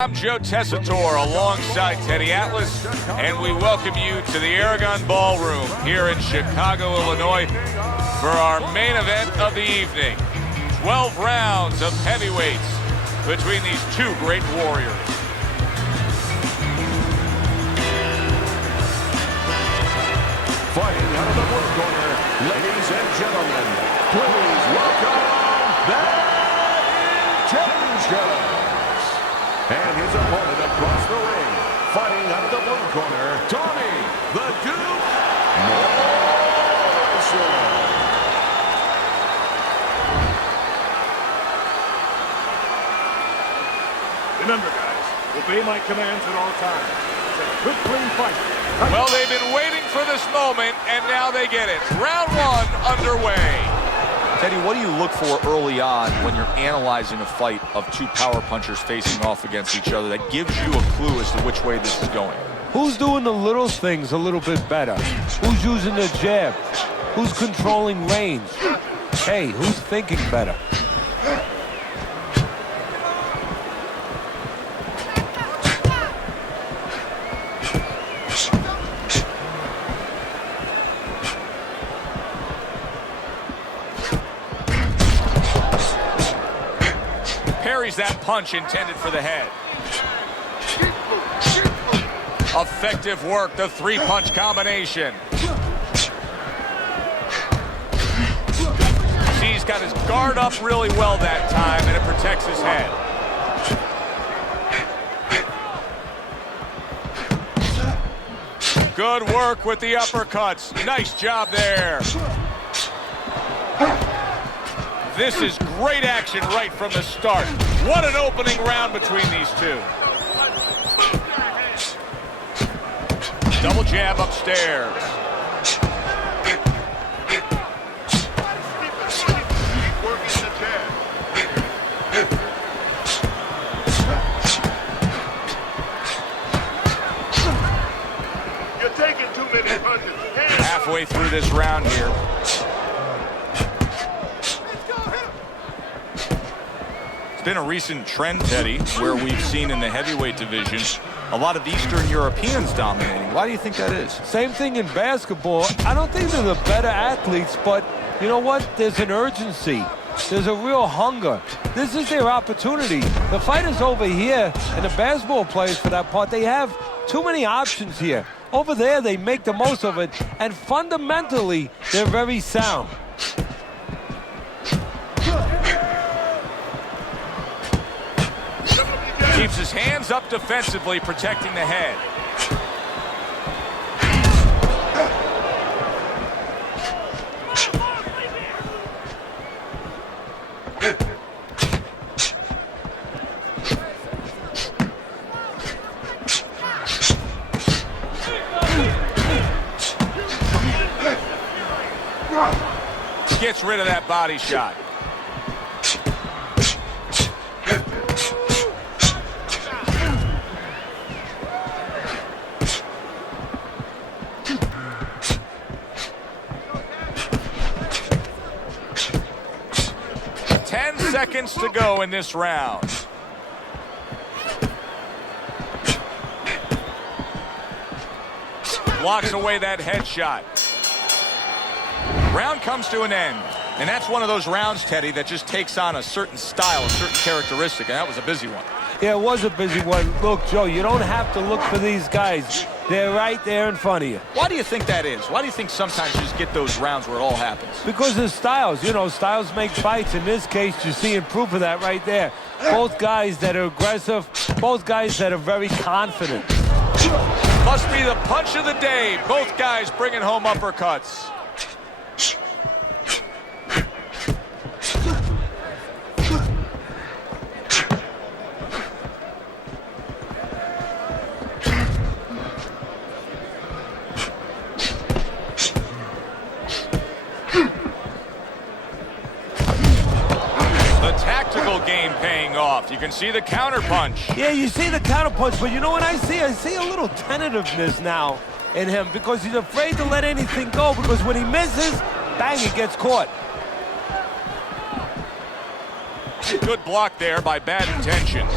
I'm Joe Tessitore alongside Teddy Atlas, and we welcome you to the Aragon Ballroom here in Chicago, Illinois for our main event of the evening. 12 rounds of heavyweights between these two great warriors. Fighting out of the blue corner, ladies and gentlemen, please welcome the Challenger. And his opponent across the ring, fighting out of the blue corner, Tomi, the Duke, Morison. Remember, guys, obey my commands at all times. It's a good, clean fight. Well, they've been waiting for this moment, and now they get it. Round one underway. Teddy, what do you look for early on when you're analyzing a fight of two power punchers facing off against each other that gives you a clue as to which way this is going? Who's doing the little things a little bit better? Who's using the jab? Who's controlling range? Hey, who's thinking better? Parries that punch intended for the head. Effective work, the three-punch combination. See, he's got his guard up really well that time, and it protects his head. Good work with the uppercuts. Nice job there. This is great action right from the start. What an opening round between these two. Double jab upstairs. You're taking too many punches. Halfway through this round here. It's been a recent trend, Teddy, where we've seen in the heavyweight division a lot of Eastern Europeans dominating. Why do you think that is? Same thing in basketball. I don't think they're the better athletes, but you know what? There's an urgency. There's a real hunger. This is their opportunity. The fighters over here, and the basketball players for that part, they have too many options here. Over there, they make the most of it, and fundamentally, they're very sound. Keeps his hands up defensively, protecting the head. Gets rid of that body shot. Seconds to go in this round. Blocks away that headshot. Round comes to an end. And that's one of those rounds, Teddy, that just takes on a certain style, a certain characteristic, and that was a busy one. Yeah, it was a busy one. Look, Joe, you don't have to look for these guys. They're right there in front of you. Why do you think that is? Why do you think sometimes you just get those rounds where it all happens? Because of styles. You know, styles make fights. In this case, you're seeing proof of that right there. Both guys that are aggressive, both guys that are very confident. Must be the punch of the day. Both guys bringing home uppercuts. Game paying off. You can see the counter punch. Yeah, you see the counter punch, but you know what I see? I see a little tentativeness now in him because he's afraid to let anything go, because when he misses, bang, he gets caught. Good block there by Bad Intentions.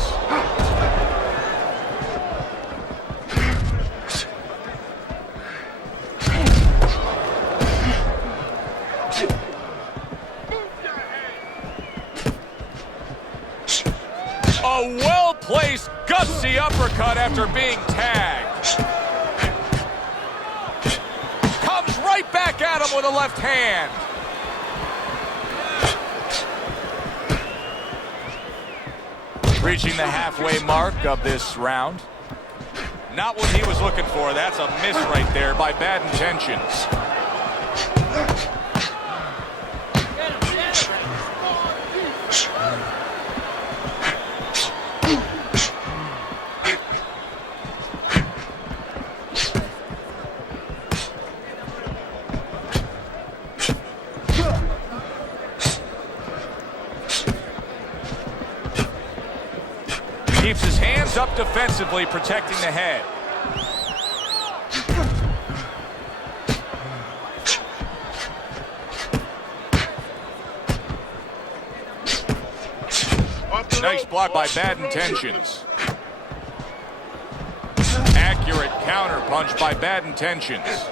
place, gutsy uppercut after being tagged. Comes right back at him with a left hand. Reaching the halfway mark of this round. Not what he was looking for. That's a miss right there by Bad Intentions. Keeps his hands up defensively, protecting the head. Nice block by Bad Intentions. Accurate counter punch by Bad Intentions.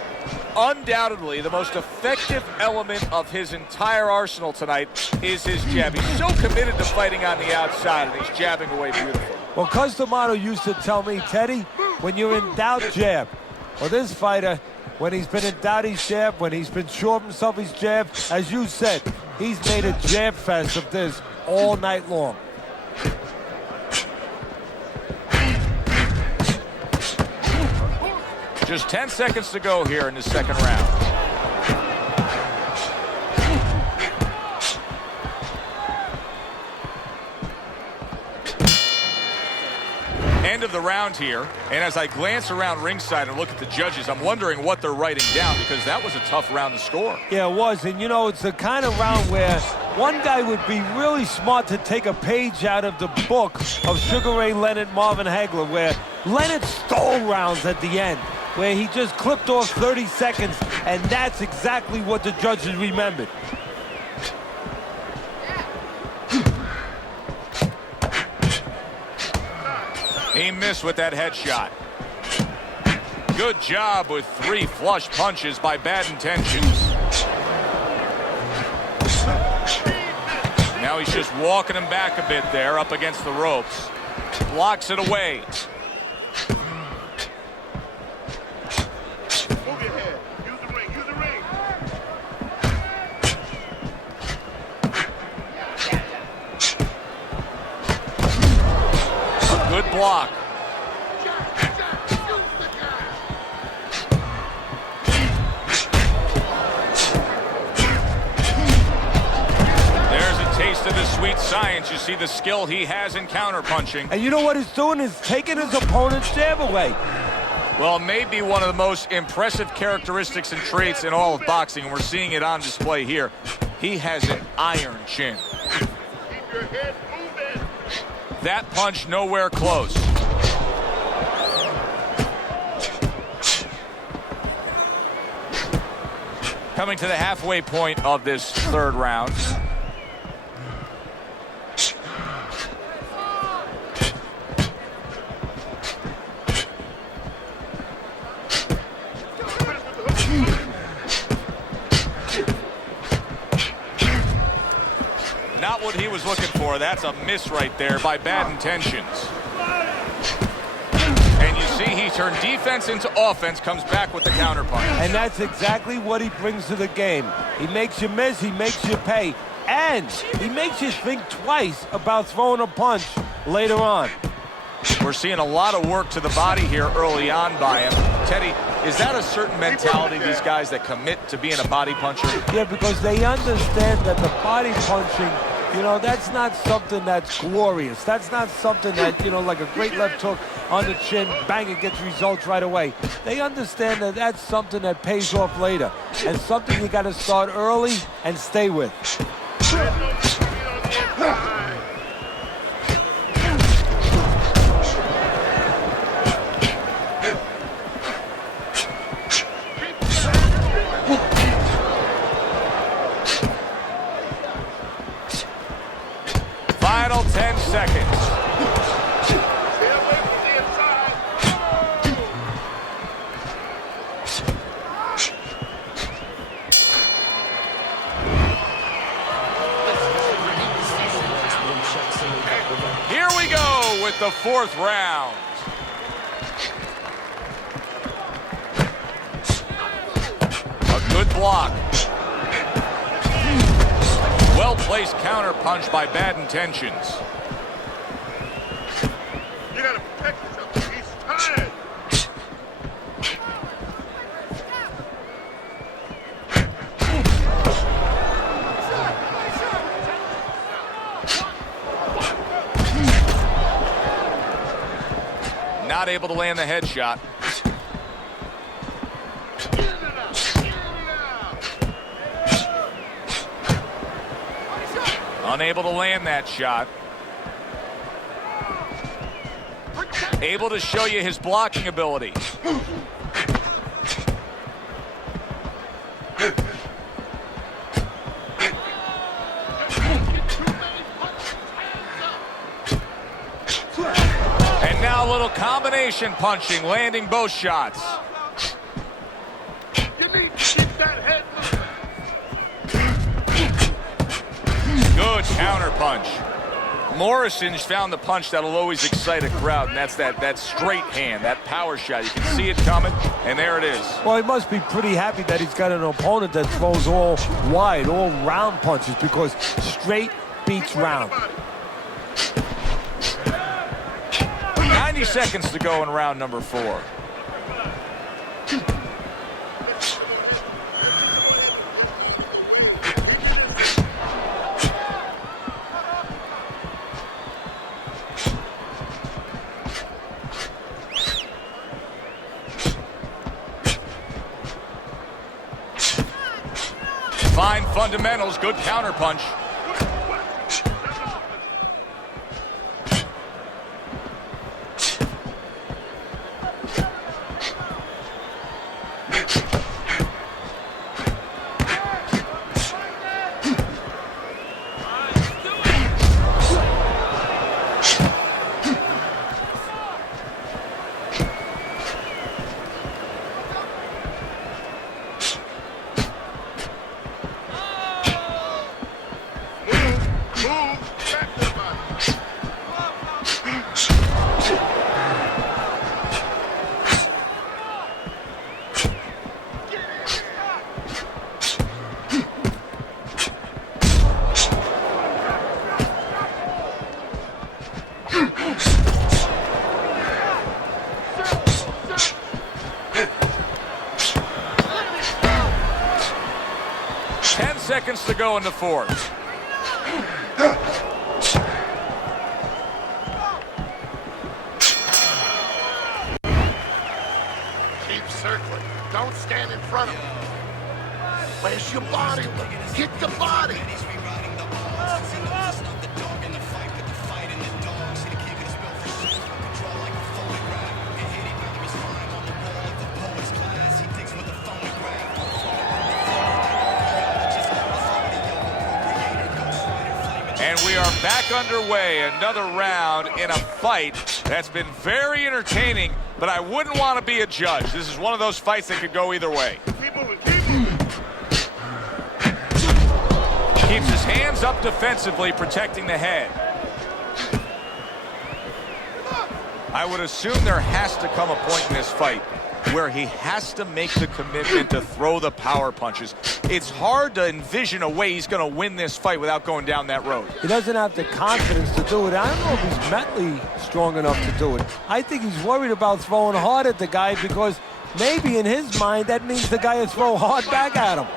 Undoubtedly, the most effective element of his entire arsenal tonight is his jab. He's so committed to fighting on the outside, and he's jabbing away beautifully. Well, Cus D'Amato used to tell me, Teddy, when you're in doubt, jab. Well, this fighter, when he's been in doubt, he's jab. When he's been sure of himself, he's jab. As you said, he's made a jab fest of this all night long. Just 10 seconds to go here in the second round. End of the round here, and as I glance around ringside and look at the judges, I'm wondering what they're writing down, because that was a tough round to score. Yeah, it was, and you know, it's the kind of round where one guy would be really smart to take a page out of the book of Sugar Ray Leonard, Marvin Hagler, where Leonard stole rounds at the end, where he just clipped off 30 seconds, and that's exactly what the judges remembered. He missed with that headshot. Good job with 3 flush punches by Bad Intentions. Now he's just walking him back a bit there up against the ropes. Blocks it away. Move your head. Use the ring. Use the ring. A good block. Taste of the sweet science. You see the skill he has in counterpunching. And you know what he's doing is taking his opponent's jab away. Well, it may be one of the most impressive characteristics and traits in all of boxing, and we're seeing it on display here. He has an iron chin. Keep your head moving. That punch nowhere close. Coming to the halfway point of this third round. Not what he was looking for. That's a miss right there by Bad Intentions. And you see he turned defense into offense, comes back with the counterpunch. And that's exactly what he brings to the game. He makes you miss, he makes you pay, and he makes you think twice about throwing a punch later on. We're seeing a lot of work to the body here early on by him. Teddy, is that a certain mentality, these guys that commit to being a body puncher? Yeah, because they understand that the body punching, you know, that's not something that's glorious. That's not something that, you know, like a great left hook on the chin, bang, it gets results right away. They understand that that's something that pays off later, and something you got to start early and stay with. Final 10 seconds. Stay away from the inside. the fourth round. A good block. Well-placed counter punch by Bad Intentions. You gotta protect yourself. He's tired. Not able to land the headshot. Unable to land that shot. Able to show you his blocking ability. And now a little combination punching, landing both shots. You need to keep that head moving. Good counter punch. Morison's found the punch that'll always excite a crowd, and that's that straight hand, that power shot. You can see it coming, and there it is. Well, he must be pretty happy that he's got an opponent that throws all wide, all round punches, because straight beats round. 90 seconds to go in round number 4. Fine fundamentals, good counter punch. Seconds to go in the fourth. Keep circling. Don't stand in front of him. Where's your body? Hit the body. And we are back underway. Another round in a fight that's been very entertaining, but I wouldn't want to be a judge. This is one of those fights that could go either way. Keep moving, keep moving. Keeps his hands up defensively, protecting the head. I would assume there has to come a point in this fight where he has to make the commitment to throw the power punches. It's hard to envision a way he's going to win this fight without going down that road. He doesn't have the confidence to do it. I don't know if he's mentally strong enough to do it. I think he's worried about throwing hard at the guy because maybe in his mind that means the guy will throw hard back at him.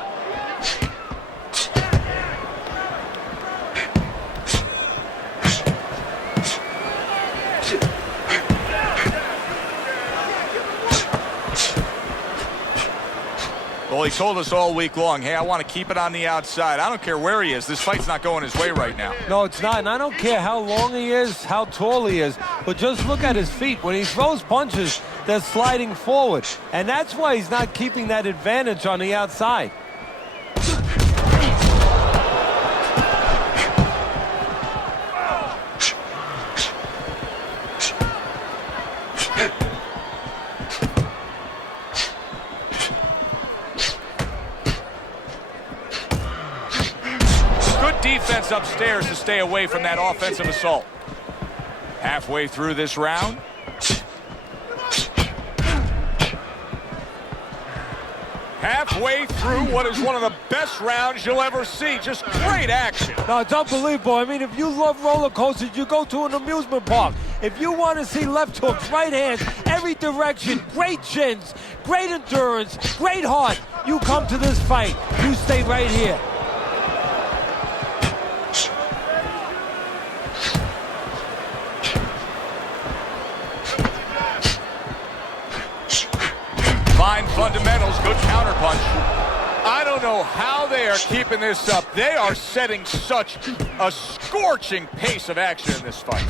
Well, he told us all week long, hey, I want to keep it on the outside. I don't care where he is. This fight's not going his way right now. No, it's not. And I don't care how long he is, how tall he is. But just look at his feet. When he throws punches, they're sliding forward. And that's why he's not keeping that advantage on the outside. Defense upstairs to stay away from that offensive assault. Halfway through this round. Halfway through what is one of the best rounds you'll ever see. Just great action. No, it's unbelievable. I mean, if you love roller coasters, you go to an amusement park. If you want to see left hooks, right hands, every direction, great chins, great endurance, great heart, you come to this fight. You stay right here. Fine fundamentals, good counterpunch. I don't know how they are keeping this up. They are setting such a scorching pace of action in this fight.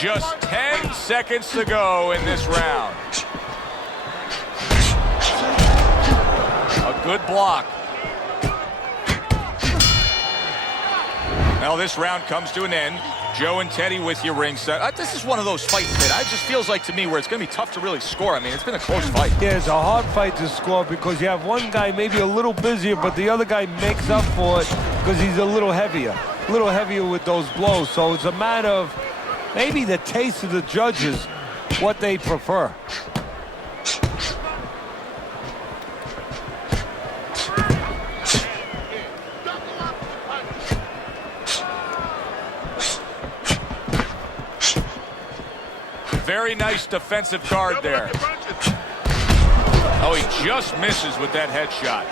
Just 10 seconds to go in this round. A good block. Now this round comes to an end. Joe and Teddy with you ringside. This is one of those fights that it just feels like to me where it's going to be tough to really score. I mean, it's been a close fight. Yeah, it's a hard fight to score because you have one guy maybe a little busier, but the other guy makes up for it because he's a little heavier with those blows. So it's a matter of maybe the taste of the judges, what they prefer. Very nice defensive guard there. Oh, he just misses with that headshot.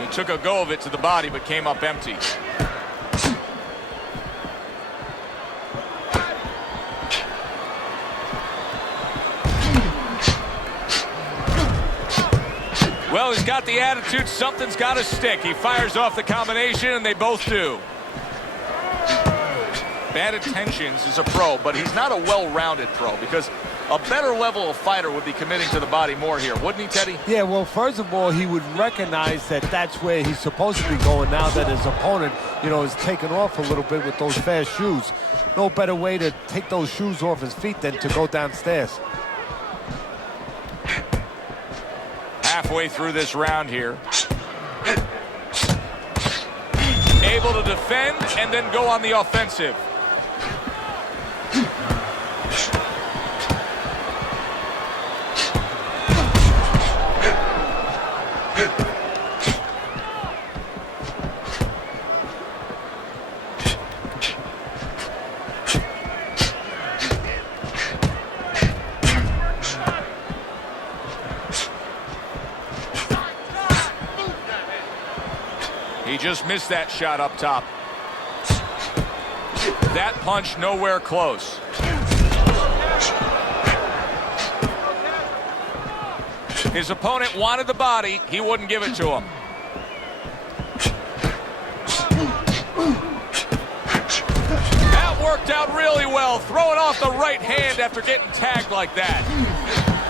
He took a go of it to the body, but came up empty. Well, he's got the attitude, something's got to stick. He fires off the combination, and they both do. Bad intentions as a pro, but he's not a well-rounded pro because a better level of fighter would be committing to the body more here, wouldn't he, Teddy? Yeah, well, first of all, he would recognize that that's where he's supposed to be going now that his opponent, is taken off a little bit with those fast shoes. No better way to take those shoes off his feet than to go downstairs. Halfway through this round here. Able to defend and then go on the offensive. He just missed that shot up top. That punch nowhere close. His opponent wanted the body. He wouldn't give it to him. That worked out really well. Throwing off the right hand after getting tagged like that.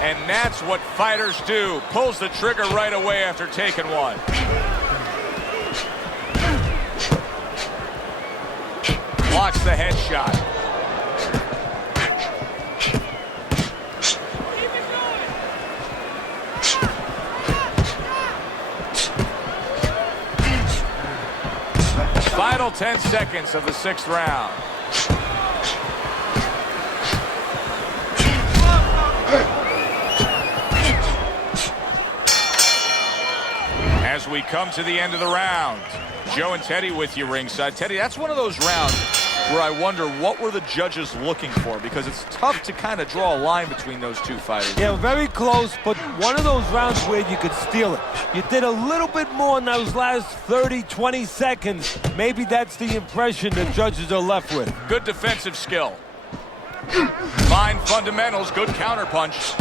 And that's what fighters do. Pulls the trigger right away after taking one. Blocks the headshot. Final 10 seconds of the 6th round. As we come to the end of the round, Joe and Teddy with you ringside. Teddy, that's one of those rounds where I wonder what were the judges looking for, because it's tough to kind of draw a line between those two fighters. Yeah, very close, but one of those rounds where you could steal it. You did a little bit more in those last 30, 20 seconds. Maybe that's the impression the judges are left with. Good defensive skill. Fine fundamentals, good counterpunch.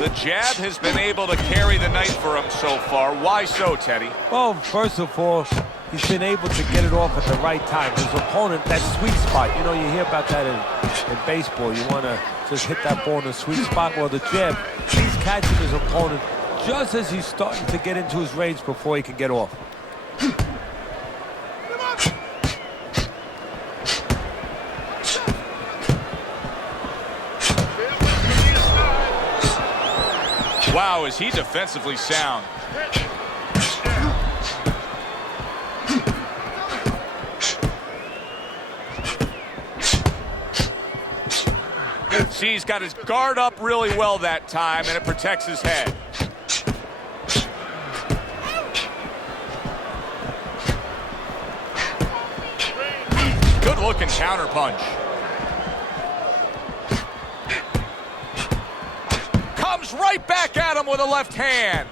The jab has been able to carry the night for him so far. Why so, Teddy? Well, first of all, he's been able to get it off at the right time. His opponent, that sweet spot. You know, you hear about that in baseball. You want to just hit that ball in the sweet spot. Well, the jab, he's catching his opponent just as he's starting to get into his range before he can get off. Wow, is he defensively sound. See, he's got his guard up really well that time, and it protects his head. Good looking counterpunch. Comes right back at him with a left hand.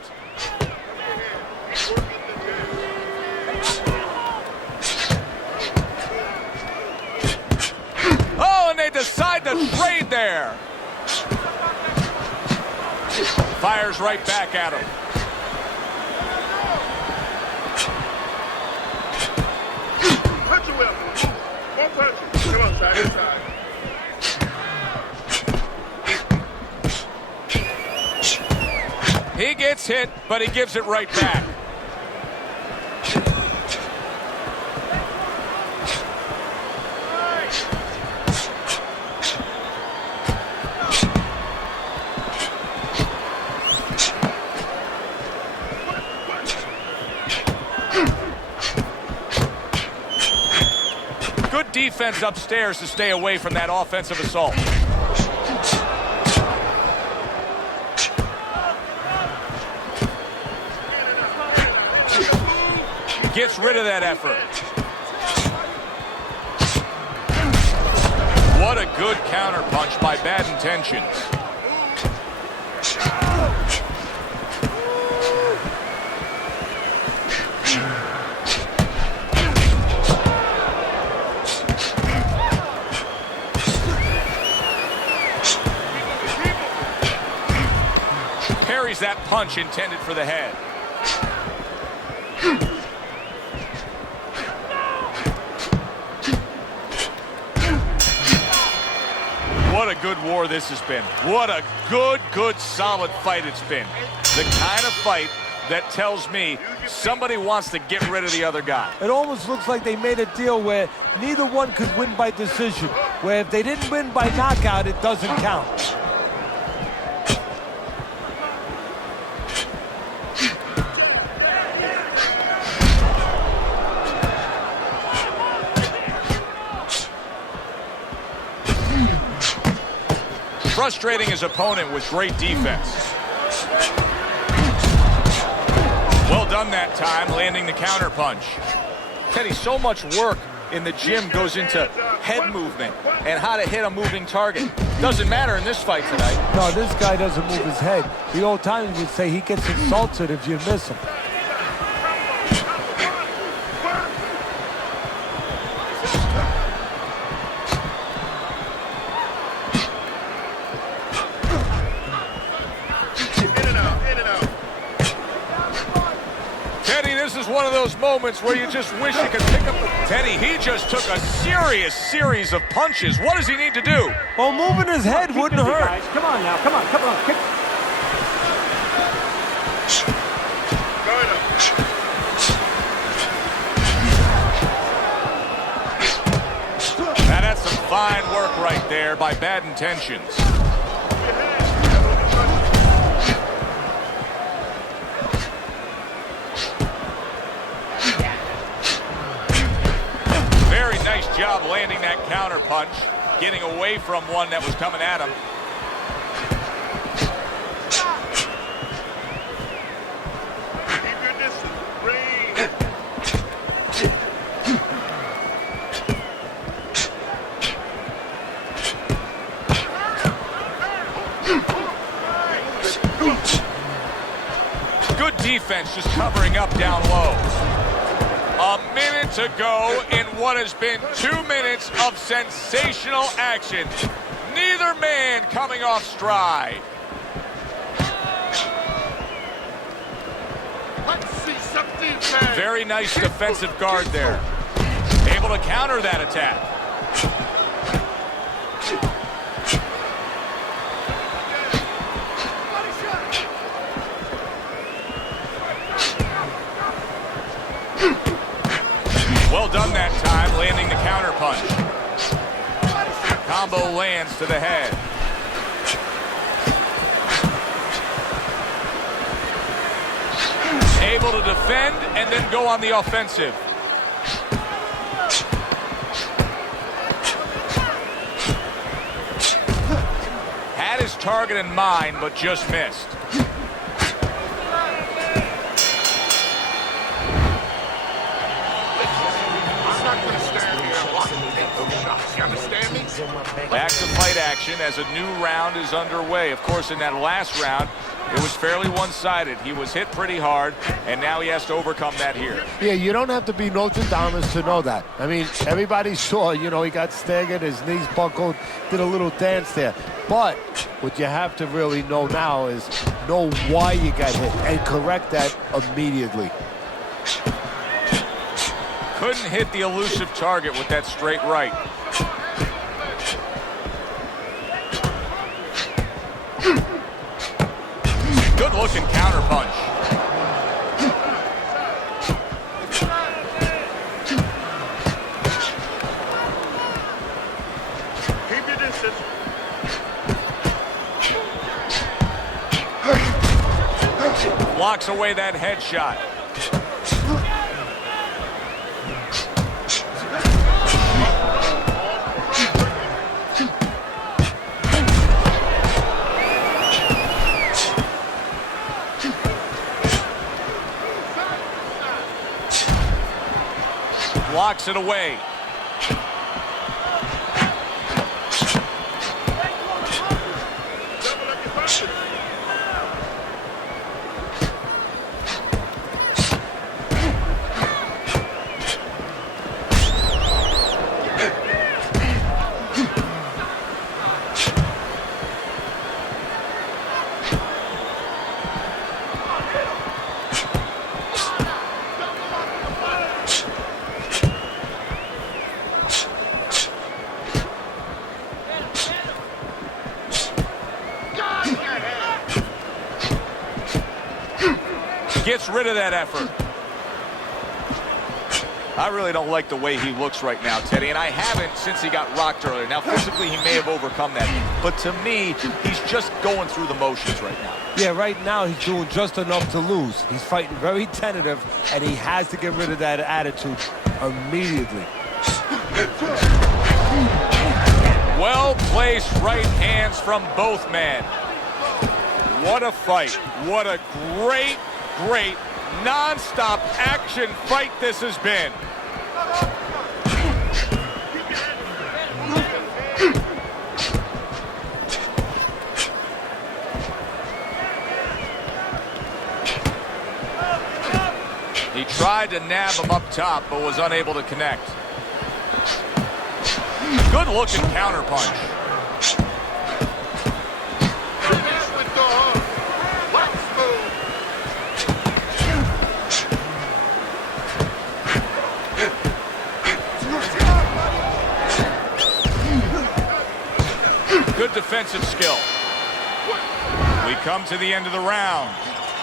Oh, and they decide to trade there. Fires right back at him. Punch your weapon. One punch. Come on, side, inside. He gets hit, but he gives it right back. Good defense upstairs to stay away from that offensive assault. Gets rid of that effort. What a good counterpunch by Bad Intentions. Parries that punch intended for the head. What a good war this has been. What a good, solid fight it's been. The kind of fight that tells me somebody wants to get rid of the other guy. It almost looks like they made a deal where neither one could win by decision, where if they didn't win by knockout, it doesn't count. Frustrating his opponent with great defense. Well done that time, landing the counterpunch. Teddy, so much work in the gym goes into head movement and how to hit a moving target. Doesn't matter in this fight tonight. No, this guy doesn't move his head. The old timers would say he gets insulted if you miss him. One of those moments where you just wish you could pick up the... Teddy, he just took a serious series of punches. What does he need to do? Well, moving his head wouldn't hurt. Guys. Come on now, come on. Kick. Now that's some fine work right there by Bad Intentions. Nice job landing that counter punch, getting away from one that was coming at him. Keep your distance. Range. Good defense, just covering up down low. A minute to go in what has been 2 minutes of sensational action. Neither man coming off stride. Let's see some defense. Very nice defensive guard there. Able to counter that attack. Well done that time, landing the counter punch. Combo lands to the head. Able to defend and then go on the offensive. Had his target in mind, but just missed. I'm not going to stand here and watch you take those shots. You understand me? Back to fight action as a new round is underway. Of course, in that last round, it was fairly one-sided. He was hit pretty hard, and now he has to overcome that here. Yeah, you don't have to be Notre Dame to know that. I mean, everybody saw, you know, he got staggered, his knees buckled, did a little dance there. But what you have to really know now is know why you got hit and correct that immediately. Couldn't hit the elusive target with that straight right. Good looking counter punch. Keep your distance. Blocks away that headshot. Blocks it away. Gets rid of that effort. I really don't like the way he looks right now, Teddy, and I haven't since he got rocked earlier. Now, physically, he may have overcome that, but to me, he's just going through the motions right now. Yeah, right now he's doing just enough to lose. He's fighting very tentative, and he has to get rid of that attitude immediately. Well-placed right hands from both men. What a fight. What a great non-stop action fight this has been. He tried to nab him up top, but was unable to connect. Good looking counter punch. Finish with the hook. Let's move. Good defensive skill. We come to the end of the round.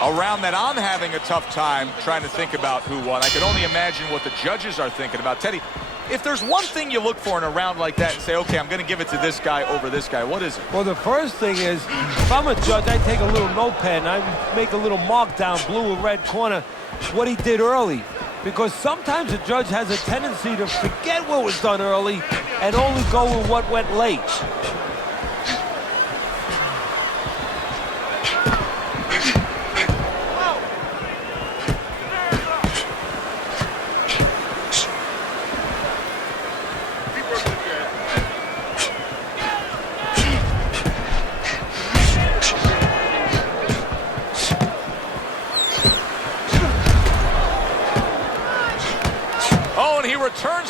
A round that I'm having a tough time trying to think about who won. I can only imagine what the judges are thinking about. Teddy, if there's one thing you look for in a round like that and say, okay, I'm going to give it to this guy over this guy, what is it? Well, the first thing is, if I'm a judge, I take a little notepad and I make a little mark down, blue or red corner, what he did early. Because sometimes a judge has a tendency to forget what was done early and only go with what went late.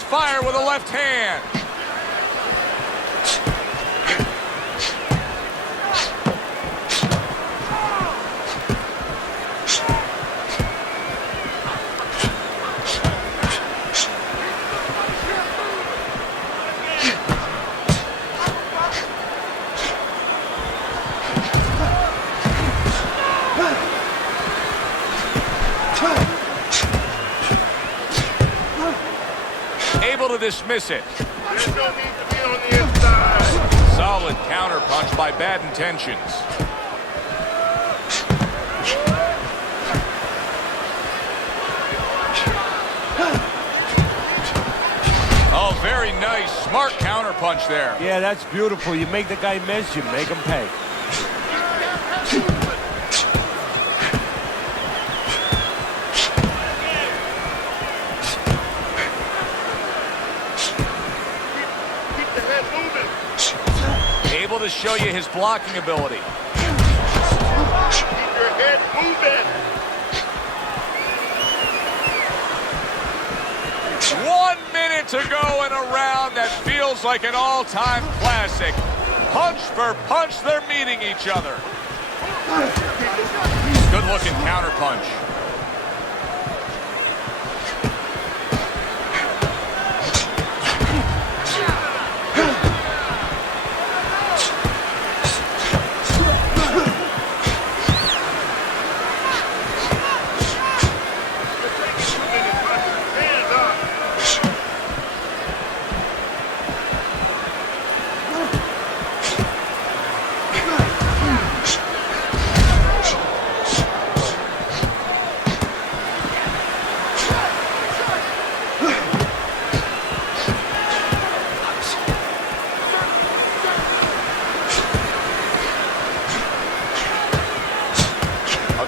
fire with a left hand. Able to dismiss it. There's no need to be on the inside. Solid counter punch by Bad Intentions. Oh, very nice. Smart counter punch there. Yeah, that's beautiful. You make the guy miss, you make him pay. Able to show you his blocking ability. Keep your head moving. 1 minute to go in a round that feels like an all-time classic. Punch for punch, they're meeting each other. Good-looking counter punch.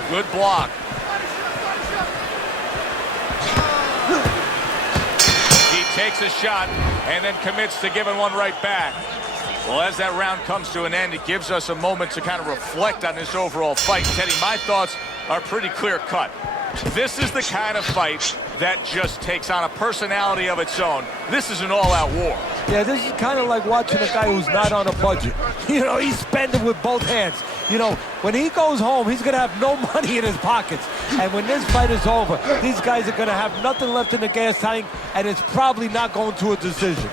Good block. He takes a shot and then commits to giving one right back. Well, as that round comes to an end, it gives us a moment to kind of reflect on this overall fight. Teddy, my thoughts are pretty clear-cut. This is the kind of fight that just takes on a personality of its own. This is an all-out war. Yeah, this is kind of like watching a guy who's not on a budget. You know, he's spending with both hands. You know, when he goes home, he's going to have no money in his pockets. And when this fight is over, these guys are going to have nothing left in the gas tank, and it's probably not going to a decision.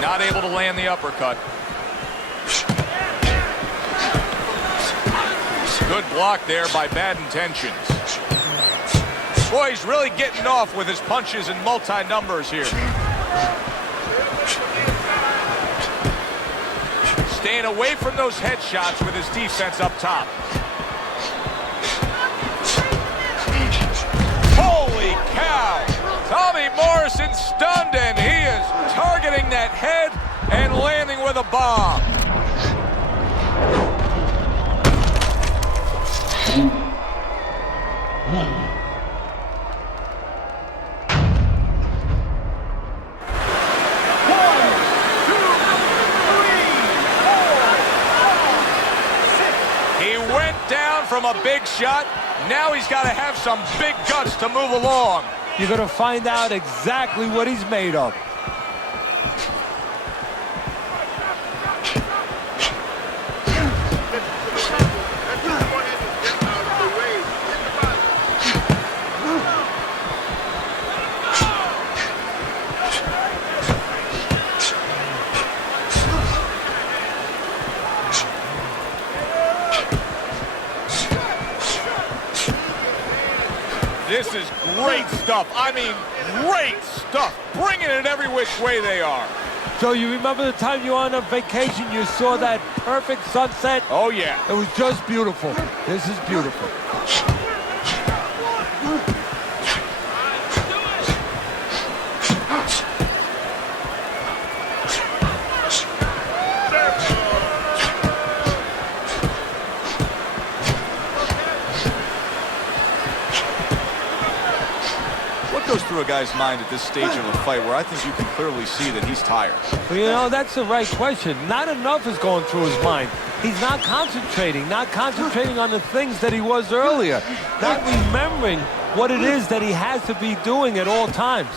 Not able to land the uppercut. Good block there by Bad Intentions. Boy, he's really getting off with his punches and multi-numbers here. Staying away from those headshots with his defense up top. Holy cow! Tommy Morrison stunned, and he is targeting that head and landing with a bomb. He went down from a big shot. Now he's got to have some big guts to move along. You're going to find out exactly what he's made of. This is great stuff. I mean, great stuff. Bringing it every which way they are. So you remember the time you were on a vacation, you saw that perfect sunset? Oh, yeah. It was just beautiful. This is beautiful. through a guy's mind at this stage of the fight where I think you can clearly see that he's tired? Well, you know, that's the right question. Not enough is going through his mind. He's not concentrating on the things that he was earlier, not remembering what it is that he has to be doing at all times.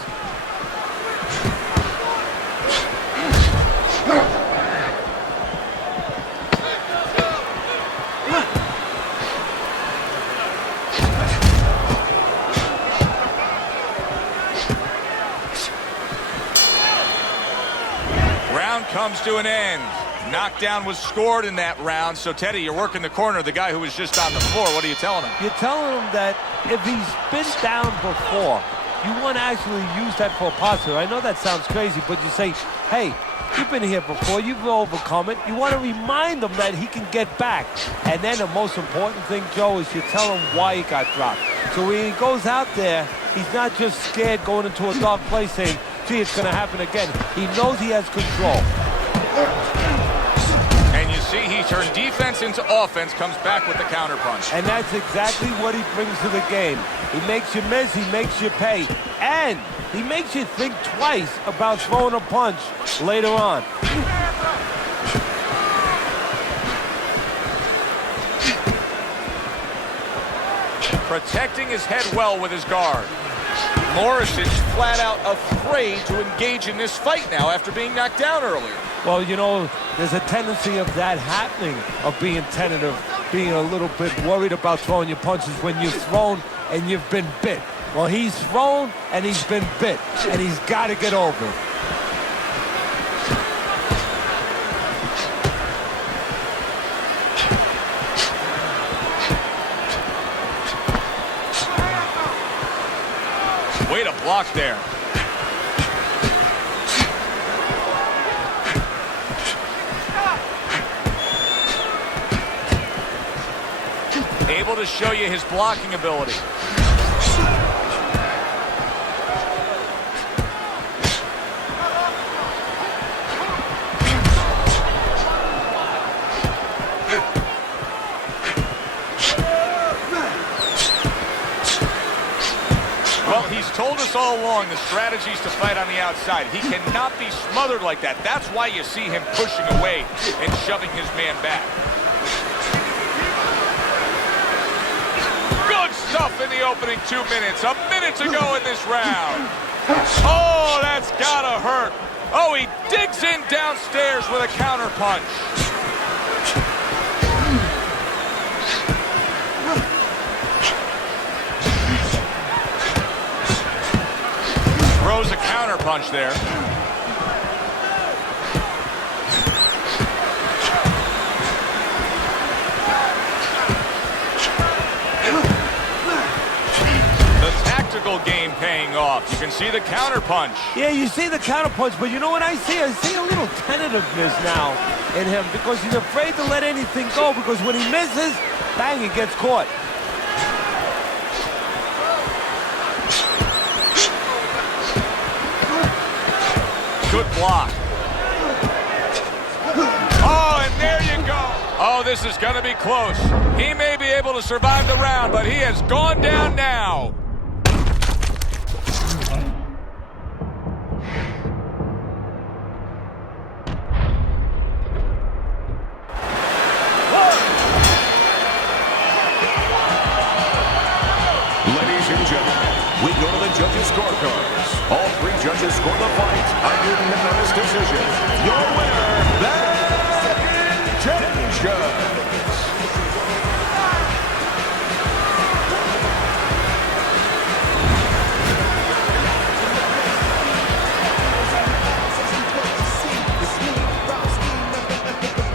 Round comes to an end. Knockdown was scored in that round. So, Teddy, you're working the corner, the guy who was just on the floor. What are you telling him? You're telling him that if he's been down before, you want to actually use that for a positive. I know that sounds crazy, but you say, hey, you've been here before, you've overcome it. You want to remind him that he can get back. And then the most important thing, Joe, is you tell him why he got dropped. So when he goes out there, he's not just scared going into a dark place saying, gee, it's going to happen again. He knows he has control. And you see he turned defense into offense, comes back with the counterpunch. And that's exactly what he brings to the game. He makes you miss, he makes you pay. And he makes you think twice about throwing a punch later on. Protecting his head well with his guard. Morison's flat out afraid to engage in this fight now after being knocked down earlier. Well, you know, there's a tendency of that happening, of being tentative, being a little bit worried about throwing your punches when you've thrown and you've been bit. Well, he's thrown and he's been bit, and he's got to get over it. Way to block there. Able to show you his blocking ability. Well, he's told us all along the strategy is to fight on the outside. He cannot be smothered like that. That's why you see him pushing away and shoving his man back. Good stuff in the opening 2 minutes. A minute to go in this round. Oh, that's gotta hurt. Oh, he digs in downstairs with a counter punch. Throws a counter punch there. The tactical game paying off. You can see the counter punch. Yeah, you see the counter punch, but you know what I see? I see a little tentativeness now in him because he's afraid to let anything go, because when he misses, bang, he gets caught. Good block. Oh, and there you go. Oh, this is going to be close. He may be able to survive the round, but he has gone down now. Ladies and gentlemen, we go to the judges' scorecards. All three judges score the fight on unanimous decision. Your winner, the judge.